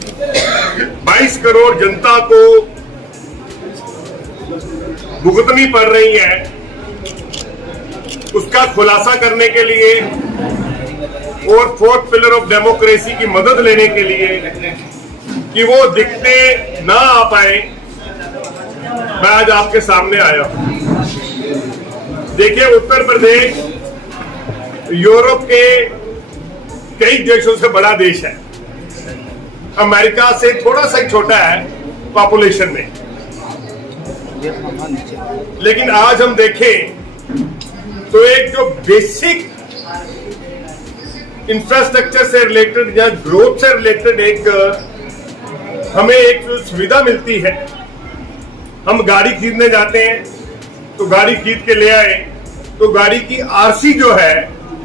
22 करोड़ जनता को भुगतनी पड़ रही है, उसका खुलासा करने के लिए और फोर्थ पिलर ऑफ डेमोक्रेसी की मदद लेने के लिए कि वो दिखते ना आ पाए, मैं आज आपके सामने आया हूं। देखिए, उत्तर प्रदेश यूरोप के कई देशों से बड़ा देश है, अमेरिका से थोड़ा सा छोटा है पॉपुलेशन में, लेकिन आज हम देखें तो एक जो बेसिक इंफ्रास्ट्रक्चर से रिलेटेड या ग्रोथ से रिलेटेड एक हमें एक जो सुविधा मिलती है, हम गाड़ी खरीदने जाते हैं तो गाड़ी खरीद के ले आए तो गाड़ी की आरसी जो है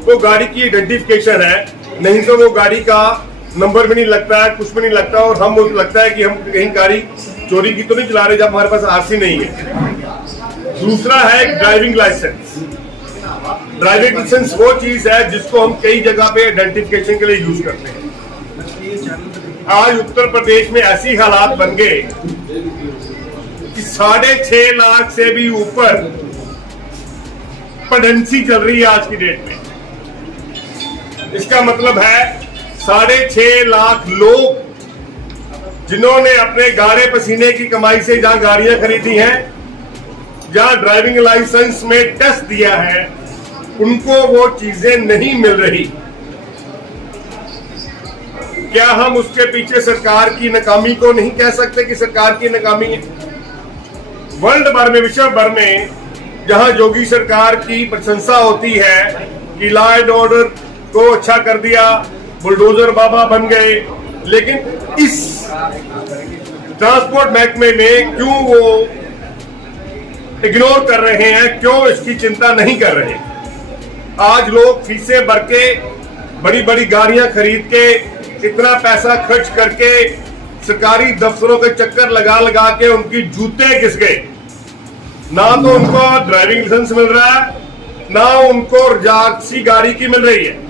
वो गाड़ी की आइडेंटिफिकेशन है, नहीं तो वो गाड़ी का नंबर भी नहीं लगता है, कुछ भी नहीं लगता, और हम लगता है कि हम कहीं गाड़ी चोरी की तो नहीं चला रहे जब हमारे पास आरसी नहीं है। दूसरा है ड्राइविंग लाइसेंस। ड्राइविंग लाइसेंस वो चीज है जिसको हम कई जगह पे आइडेंटिफिकेशन के लिए यूज करते हैं। आज उत्तर प्रदेश में ऐसी हालात बन गए कि 6.5 लाख से भी ऊपर प्रेगनेंसी चल रही है आज की डेट में। इसका मतलब है 6.5 लाख लोग जिन्होंने अपने गाढ़े पसीने की कमाई से जहां गाड़ियां खरीदी हैं, जहां ड्राइविंग लाइसेंस में टेस्ट दिया है, उनको वो चीजें नहीं मिल रही। क्या हम उसके पीछे सरकार की नाकामी को नहीं कह सकते कि सरकार की नाकामी है? वर्ल्ड भर में, विश्व भर में जहां योगी सरकार की प्रशंसा होती है कि लॉ एंड ऑर्डर को अच्छा कर दिया, बुलडोजर बाबा बन गए, लेकिन इस ट्रांसपोर्ट महकमे में क्यों वो इग्नोर कर रहे हैं, क्यों इसकी चिंता नहीं कर रहे? आज लोग फीसें भर के, बड़ी बड़ी गाड़ियां खरीद के, इतना पैसा खर्च करके सरकारी दफ्तरों के चक्कर लगा लगा के उनकी जूते घिस गए। ना तो उनको ड्राइविंग लाइसेंस मिल रहा है, ना उनको रजासी गाड़ी की मिल रही है।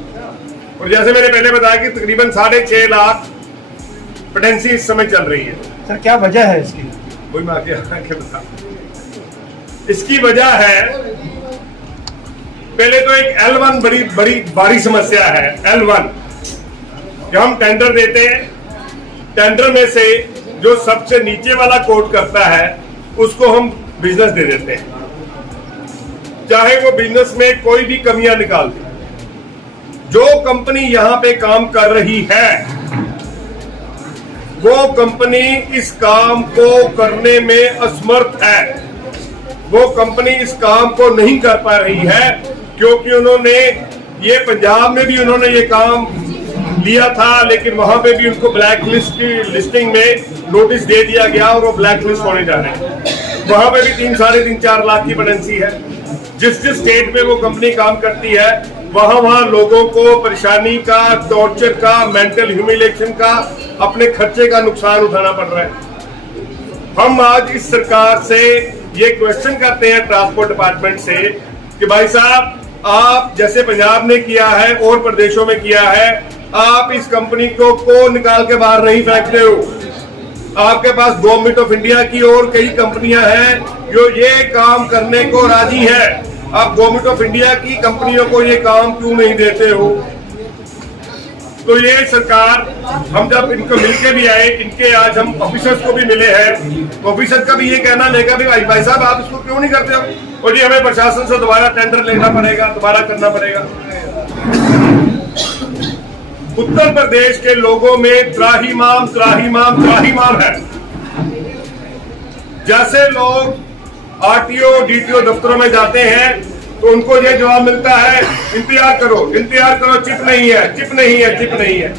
और जैसे मैंने पहले बताया कि तकरीबन 6.5 लाख प्रेगनेंसी इस समय चल रही है। सर, क्या वजह है इसकी? वही मैं आगे बता। इसकी वजह है, पहले तो एक L1 बड़ी बड़ी समस्या है। L1 जब हम टेंडर देते हैं, टेंडर में से जो सबसे नीचे वाला कोट करता है उसको हम बिजनेस दे देते हैं, चाहे वो बिजनेस में कोई भी कमियां निकाल दे। जो कंपनी यहां पे काम कर रही है वो कंपनी इस काम को करने में असमर्थ है, वो कंपनी इस काम को नहीं कर पा रही है, क्योंकि उन्होंने ये पंजाब में भी उन्होंने ये काम लिया था, लेकिन वहां पे भी उनको ब्लैक लिस्ट की लिस्टिंग में नोटिस दे दिया गया और वो ब्लैक लिस्ट होने जा रहे हैं। वहां पे भी 3-4.5 लाख की प्रेगनेंसी है। जिस जिस स्टेट में वो कंपनी काम करती है वहां लोगों को परेशानी का, टॉर्चर का, मेंटल ह्यूमिलेशन का, अपने खर्चे का नुकसान उठाना पड़ रहा है। हम आज इस सरकार से ये क्वेश्चन करते हैं, ट्रांसपोर्ट डिपार्टमेंट से, कि भाई साहब, आप जैसे पंजाब ने किया है और प्रदेशों में किया है, आप इस कंपनी को निकाल के बाहर नहीं फेंकते हो। आपके पास गवर्नमेंट ऑफ इंडिया की और कई कंपनियां हैं जो ये काम करने को राजी है। आप गवर्नमेंट ऑफ इंडिया की कंपनियों को ये काम क्यों नहीं देते हो? तो ये सरकार, हम जब इनको मिलके भी आए, इनके आज हम ऑफिसर्स को भी मिले हैं, ऑफिसर का भी ये कहना लेगा भी भाई साहब आप इसको क्यों नहीं करते हो, और ये हमें प्रशासन से दोबारा टेंडर लेना पड़ेगा, दोबारा करना पड़ेगा। उत्तर प्रदेश के लोगों में त्राहिमाम त्राहिमाम त्राहिमाम है। जैसे लोग आरटीओ डीटीओ दफ्तरों में जाते हैं तो उनको ये जवाब मिलता है, इंतजार करो, चिप नहीं है, चिप नहीं है, चिप नहीं है।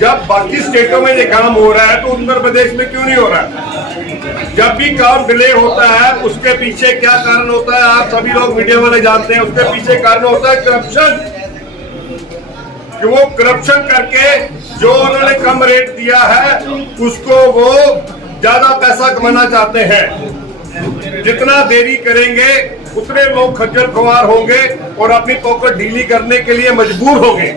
जब बाकी स्टेटों में ये काम हो रहा है तो उत्तर प्रदेश में क्यों नहीं हो रहा है? जब भी काम डिले होता है उसके पीछे क्या कारण होता है, आप सभी लोग मीडिया वाले जानते हैं। उसके पीछे कारण होता है करप्शन, कि वो करप्शन करके जो उन्होंने कम रेट दिया है उसको वो ज्यादा पैसा कमाना चाहते हैं। जितना देरी करेंगे उतने लोग खज्जल खुआर होंगे और अपनी पॉकेट ढीली करने के लिए मजबूर होंगे।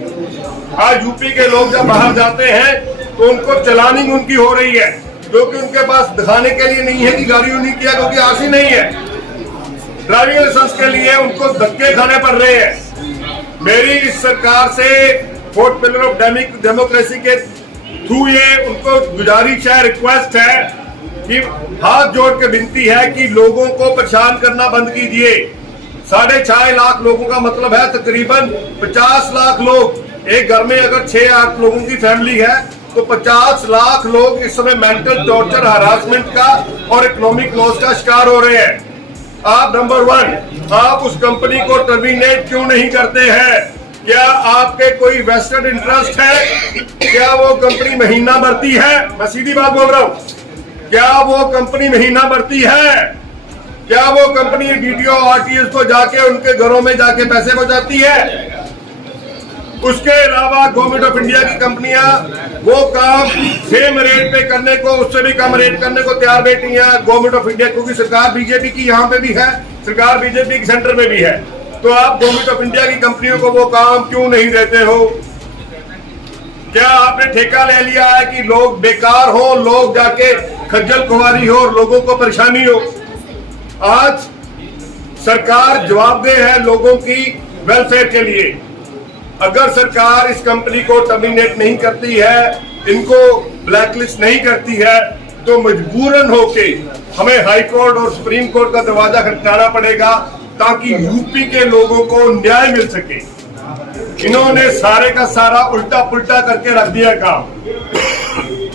आज यूपी के लोग जब बाहर जाते हैं तो उनको चलानिंग उनकी हो रही है, जो कि उनके पास दिखाने के लिए नहीं है कि गाड़ी नहीं किया, क्योंकि आरसी नहीं है। ड्राइविंग लाइसेंस के लिए उनको धक्के खाने पड़ रहे हैं। मेरी इस सरकार से फोर्थ पिलर ऑफ डेमोक्रेसी के थ्रू ये उनको गुजारिश है, रिक्वेस्ट है कि हाथ जोड़ के विनती है कि लोगों को परेशान करना बंद कीजिए। 6.5 लाख लोगों का मतलब है तकरीबन 50 लाख लोग। एक घर में अगर 6-8 लोगों की फैमिली है तो 50 लाख लोग इस समय मेंटल टॉर्चर, हरासमेंट का और इकोनॉमिक लॉस का शिकार हो रहे हैं। आप नंबर 1, आप उस कंपनी को टर्मिनेट क्यों नहीं करते हैं? क्या आपके कोई वेस्टेड इंटरेस्ट है? क्या वो कंपनी महीना भरती है? मैं सीधी बात बोल रहा हूं, क्या वो कंपनी महीना भरती है? क्या वो कंपनी डीटीओ आरटीएस को जाके उनके घरों में जाके पैसे पहुंचाती है? उसके अलावा गवर्नमेंट ऑफ इंडिया की कंपनियां वो काम सेम रेट पे करने को, उससे भी कम रेट करने को तैयार बैठी है। गवर्नमेंट ऑफ इंडिया, क्योंकि सरकार बीजेपी की यहाँ पे भी है, सरकार बीजेपी के सेंटर में भी है, तो आप गवर्नमेंट ऑफ इंडिया की कंपनियों को वो काम क्यों नहीं देते हो? क्या आपने ठेका ले लिया है कि लोग बेकार हो, लोग जाके खज्जल खुआरी हो और लोगों को परेशानी हो? आज सरकार जवाबदेह है लोगों की वेलफेयर के लिए। अगर सरकार इस कंपनी को टर्मिनेट नहीं करती है, इनको ब्लैकलिस्ट नहीं करती है, तो मजबूरन होके हमें हाई कोर्ट और सुप्रीम कोर्ट का दरवाजा खटखटाना पड़ेगा ताकि यूपी के लोगों को न्याय मिल सके। इन्होंने सारे का सारा उल्टा पुल्टा करके रख दिया काम।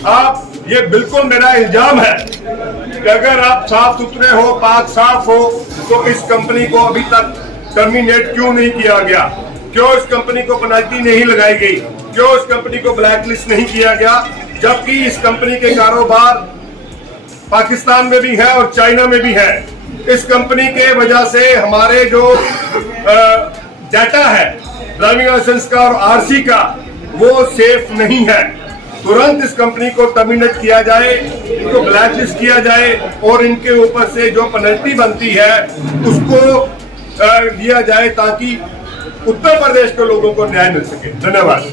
आप, ये बिल्कुल मेरा इल्जाम है कि अगर आप साफ सुथरे हो, पाक साफ हो, तो इस कंपनी को अभी तक टर्मिनेट क्यों नहीं किया गया? क्यों इस कंपनी को पेनल्टी नहीं लगाई गई? क्यों इस कंपनी को ब्लैकलिस्ट नहीं किया गया? जबकि इस कंपनी के कारोबार पाकिस्तान में भी है और चाइना में भी है। इस कंपनी के वजह से हमारे जो डाटा है ड्राइविंग लाइसेंस का और आरसी का, वो सेफ नहीं है। तुरंत इस कंपनी को टर्मिनेट किया जाए, इनको ब्लैकलिस्ट किया जाए और इनके ऊपर से जो पेनल्टी बनती है उसको लिया जाए ताकि उत्तर प्रदेश के लोगों को न्याय मिल सके। धन्यवाद।